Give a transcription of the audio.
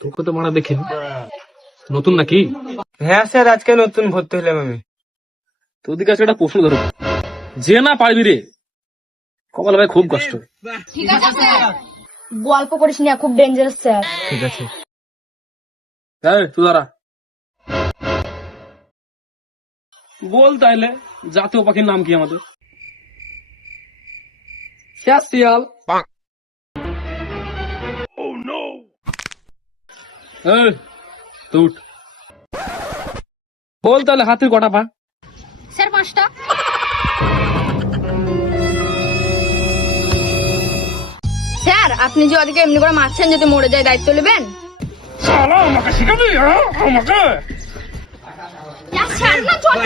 তোকে তো মারা দেখে নতুন নাকি? হ্যাঁ স্যার, আজকে নতুন ভর্তি হলাম আমি। তোর দিকে একটা প্রশ্ন ধরো, যে না পারবি রে কপাল ভাই খুব কষ্ট। ঠিক আছে স্যার, গল্প করিস না, খুব ডেঞ্জারাস স্যার। ঠিক আছে। তুই দাঁড়া, বল তাইলে জাতীয় পাখির নাম কি আমাদের? শিয়াল। তুই বল তাহলে হাতির কটা পা? স্যার 5টা। স্যার আপনি যে ওদিকে এমনি করে মারছেন, যদি মরে যায় দায়িত্ব নেবেন? আমাকে শিখাবি? আমাকে স্যার না, চল।